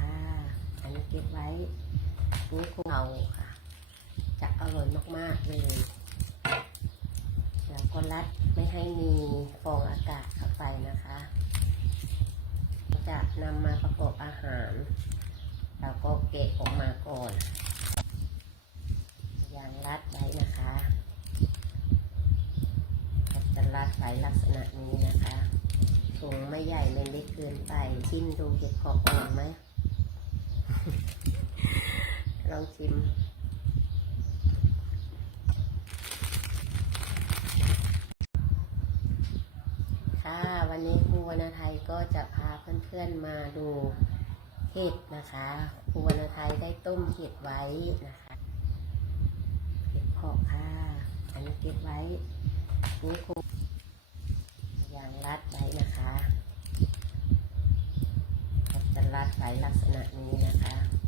ค่ะอันนี้เก็บไว้นี่คงเอาค่ะ จะอร่อยมากๆเลยแล้วก็รัดไม่ให้มีฟองอากาศเข้าไปนะคะ จะนำมาประกอบอาหาร แล้วก็เกะออกมาก่อนอย่างรัดไว้นะคะจะรัดไว้ลักษณะนี้นะคะถุงไม่ใหญ่ไม่เล็กเกินไป ชิมดูเห็ดขอบอ่อนไหม ลองชิมค่ะวันนี้ครูวรรณไทยก็จะพาเพื่อนๆมาดูเห็ดนะคะครูวรรณไทยได้ต้มเห็ดไว้นะคะเห็ดเพาะค่ะอันนี้เก็บไว้นี่ครูอย่างรัดไว้นะคะจะรัดไว้ลักษณะนี้นะคะ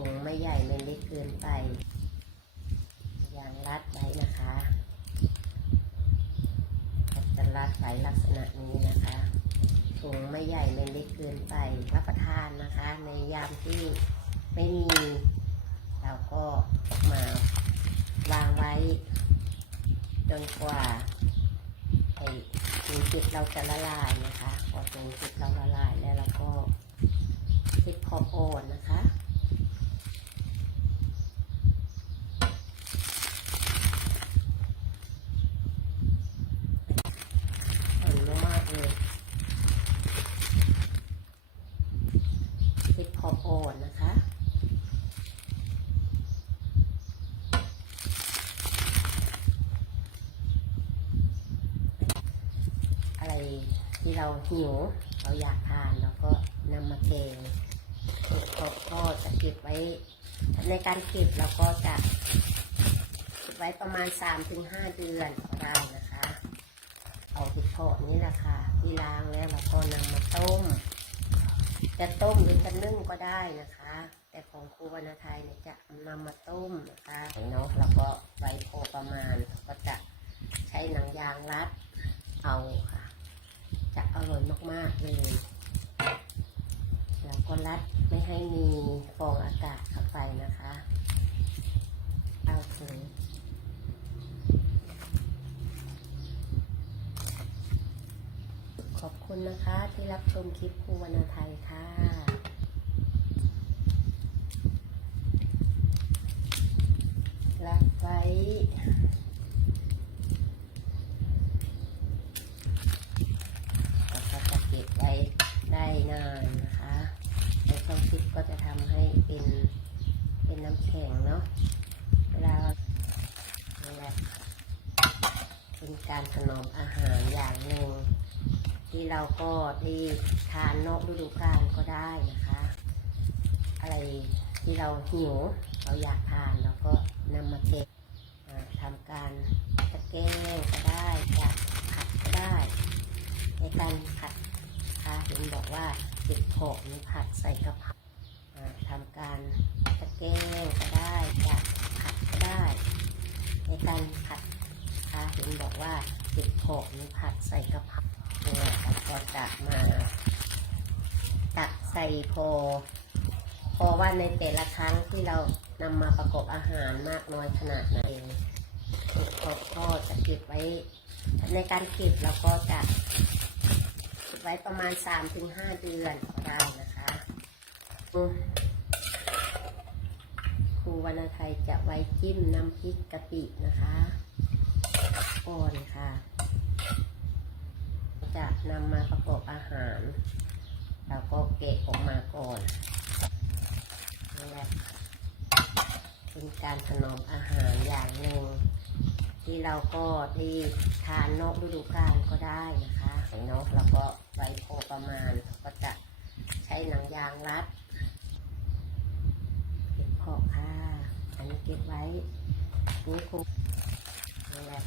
ถุงไม่ใหญ่ไม่เล็กเกินไปอย่างรัดไว้นะคะจะรัดไว้ลักษณะนี้นะคะถุงไม่ใหญ่ไม่เล็กเกินไปรับประทานนะคะ ในยามที่ไม่มีเราก็มาวางไว้จนกว่าไอ้ถุงจิตเราจะละลายนะคะ พอถุงจิตเราละลายแล้วเราก็พลิกขอบโอนนะคะ อ่อนมาก เลยพลิกขอบโอนนะคะอะไรที่เราหิวเราอยากทานเราก็นำมาเกงเก็บก็ก็จะเก็บไว้ ในการเก็บเราก็จะเก็บไว้ประมาณ 3-5 เดือนก็ได้นะคะ เอาเห็ดเพาะนี้แหละค่ะ ที่ล้างแล้วเราก็นำมาต้ม จะต้มหรือจะนึ่งก็ได้นะคะ แต่ของครูวรรณไทยเนี่ยจะนำมาต้มนะคะเนาะแล้วก็ไว้พอประมาณก็จะใช้หนังยางรัดเอาค่ะ จะอร่อยมากๆเลยแล้วก็รัดไม่ให้มีฟองอากาศเข้าไปนะคะ เอาถึงขอบ คุณนะคะที่รับชมคลิปครูวรรณไทยค่ะรัดไว้แล้วก็จะเก็บไว้ได้นานนะคะในช่องฟิตก็จะทำให้เป็นเป็นน้ำแข็งเนาะ เวลาเรานี่แหละเป็นการถนอมอาหารอย่างหนึ่ง ที่เราก็ได้ทานนอกฤดูกาลก็ได้นะคะ อะไรที่เราหิวเราอยากทานเราก็นำมาเก็บอ่าทำการตะแกรงก็ได้จะผัดก็ได้ ในการผัดนะคะเห็นบอกว่าติดโขกนี่ผัดใส่กระเพราอ่าทำการตะแกรงก็ได้จะผัดก็ได้ในการผัดนะคะเห็นบอกว่าติดโขกนี่ผัดใส่กระเพาเนี่ยเรา ก็จะมาตักใส่พอ พอว่าในแต่ละครั้งที่เรานำมาประกอบอาหารมากน้อยขนาดไหนก็ก็จะเก็บไว้ ในการเก็บเราก็จะเก็บไว้ประมาณ 3-5 เดือนได้นะคะครูวรรณไทยจะไว้จิ้มน้ำพริกกะปินะคะก่อนค่ะ จะนำมาประกอบอาหารแล้วก็เกะออกมาก่อนนี่แหละเป็นการถนอมอาหารอย่างหนึ่งที่เราก็ได้ทานนอกฤดูกาลก็ได้นะคะเนาะเราก็ไว้พอประมาณก็จะใช้หนังยางรัดเก็บเพาะค่ะ อันนี้เก็บไว้นี่คงนี่แหละ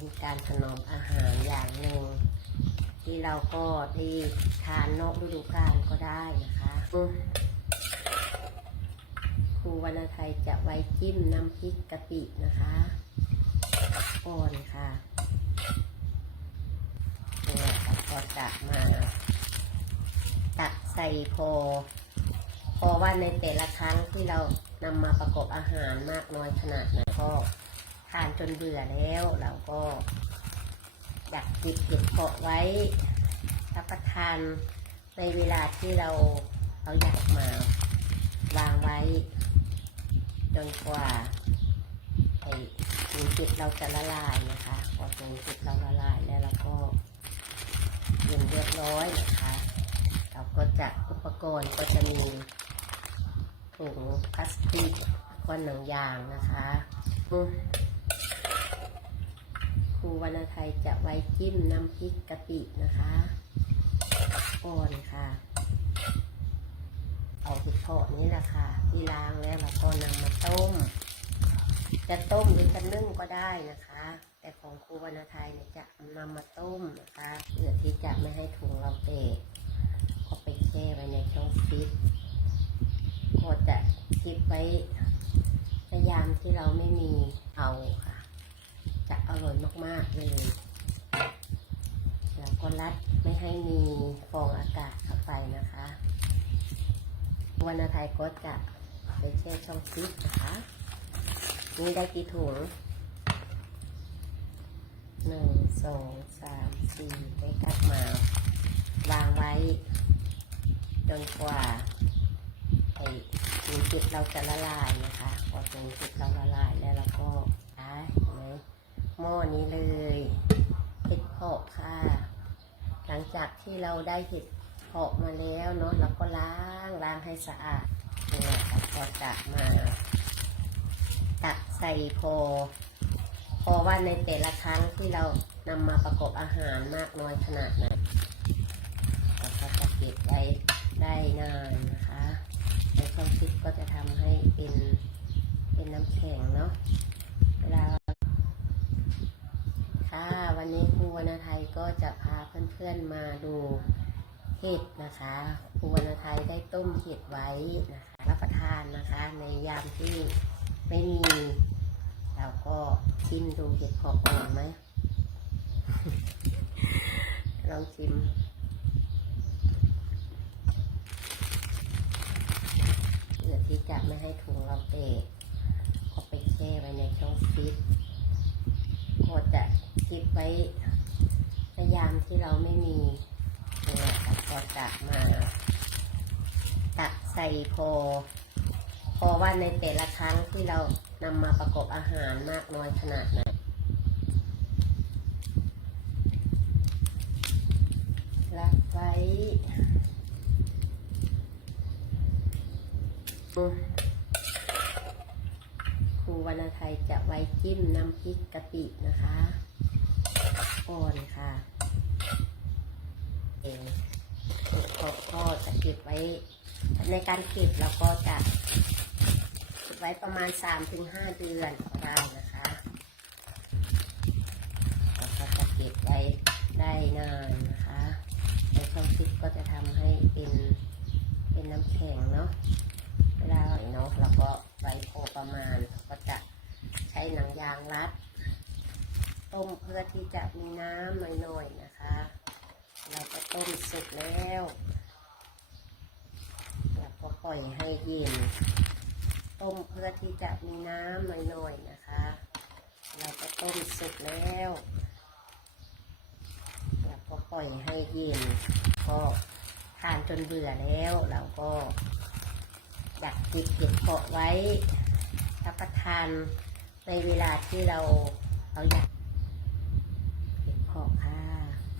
เป็นการถนอมอาหารอย่างหนึ่งที่เราก็ได้ทานนอกฤดูกาลก็ได้นะคะครูวรรณไทยจะไว้จิ้มน้ำพริกกะปินะคะก่อนค่ะเนี่ยก็จะมา ตักใส่พอ พอว่าในแต่ละครั้งที่เรานำมาประกอบอาหารมากน้อยขนาดไหนก็ ทานจนเบื่อแล้ว เราก็ดักจิบเก็บเพาะไว้ รับประทานในเวลาที่เราเราอยากมาวางไว้ จนกว่าไอ้ถุงจิตเราจะละลายนะคะพอถุงจิตเราละลายแล้วเราก็เย็นเรียบร้อยนะคะ เราก็จะอุปกรณ์ก็จะมีถุงพลาสติกก้อนหนังยางนะคะอืม ครูวรรณไทยจะไว้จิ้มน้ำพริกกะปินะคะก่อนค่ะ เอาเห็ดเพาะนี่แหละค่ะ ที่ล้างแล้วเราก็นำมาต้ม จะต้มหรือจะนึ่งก็ได้นะคะ แต่ของครูวรรณไทยเนี่ยจะนำมาต้มนะคะเพื่อที่จะไม่ให้ถุงเราเตกก็ไปแช่ไว้ในช่องฟิตก็จะเก็บไว้ในยามที่เราไม่มีเอาค่ะ จะอร่อยมากๆเลยแล้วก็รัดไม่ให้มีฟองอากาศเข้าไปนะคะวันอาไทยก็จะไปแช่ช่องฟิตนะคะนี่ได้กี่ถุงหนึ่งสองสามสี่ได้กลับมาวางไว้จนกว่าไอ้ถุงจิตเราจะละลายนะคะพอถุงจิตเราละลายแล้วเราก็ได้ไหม หม้อนี้เลยเห็ดเพาะค่ะ หลังจากที่เราได้เห็ดเพาะมาแล้วเนาะเราก็ล้างล้างให้สะอาดเนี่ยค่ะก็จะมาตักใส่พอ พอว่าในแต่ละครั้งที่เรานำมาประกอบอาหารมากน้อยขนาดไหนก็จะเก็บไว้ได้นานนะคะในช่องฟิตก็จะทำให้เป็นเป็นน้ำแข็งเนาะเวลา ค่ะ วันนี้ครูวรรณไทยก็จะพาเพื่อนๆมาดูเห็ดนะคะครูวรรณไทยได้ต้มเห็ดไว้นะคะรับประทานนะคะ ในยามที่ไม่มีเราก็ชิมดูเห็ดเพาะอ่อนไหมลองชิมเพื่อที่จะไม่ให้ถุงเราเตกก็ไปแช่ไว้ในช่องฟิตก็จะ เก็บไว้ในยามที่เราไม่มีเนี่ยค่ะก็จะมา ตักใส่พอ พอว่าในแต่ละครั้งที่เรานำมาประกอบอาหารมากน้อยขนาดไหนรับไว้ครูวรรณไทยจะไว้จิ้มน้ำพริกกะปินะคะ ก่อนค่ะเองก็ก็จะเก็บไว้ ในการเก็บเราก็จะเก็บไว้ประมาณ 3-5 เดือนก็ได้นะคะก็จะเก็บไว้ได้นานนะคะในช่องฟิตก็จะทำให้เป็นเป็นน้ำแข็งเนาะ เวลาเนาะเราก็ไว้พอประมาณก็จะใช้หนังยางรัด ต้มเพื่อที่จะมีน้ำหน่อยๆนะคะ เราก็ต้มสร็จแล้วเราก็ปล่อยให้เย็น ต้มเพื่อที่จะมีน้ำหน่อยๆนะคะ เราก็ต้มสร็จแล้วเราก็ปล่อยให้เย็น ก็ทานจนเบื่อแล้ว เราก็ดักจิบเก็บเพาะไว้รับประทานในเวลาที่เราเราอยากเก็บเพาะค่ะ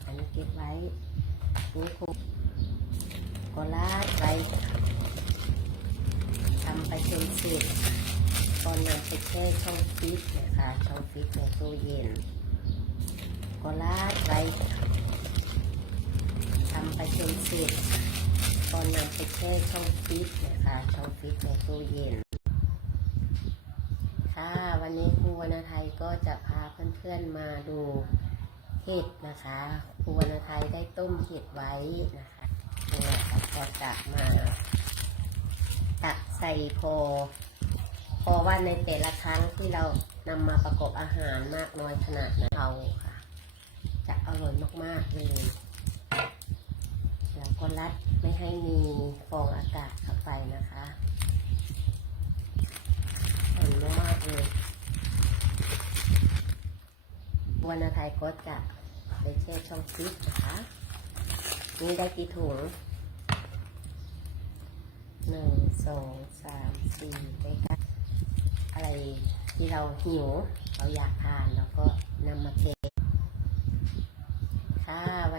อันนี้ เก็บไว้นี่ครูก็ลาดไว้ทำไปจนเสร็จตอนนำไปแช่ช่องฟิตนะคะช่องฟิตในตู้เย็น ก็ลาดไว้ทำไปจนเสร็จตอนนำไปแช่ช่องฟิตนะคะช่องฟิตในตู้เย็นค่ะวันนี้ครูวรรณไทยก็จะพาเพื่อนๆมาดู ห็ดนะคะครูวรรณไทยได้ต้มเห็ดไว้นะคะเนี่ยค่ะก็จะมาตักใส่พอ พอว่าในแต่ละครั้งที่เรานำมาประกอบอาหารมากน้อยขนาดไหนเอาค่ะ จะอร่อยมากๆเลยเเราก็รัดไม่ให้มีฟองอากาศเข้าไปนะคะเห็นมากเลยวันอาทยก็จะ ไปแช่ช่องฟิตนะคะนี่ได้กี่ถุงหนึ่งสองสามสี่ได้กันอะไรที่เราหิว เราอยากทานแล้วก็นำมาเทค่ะวัน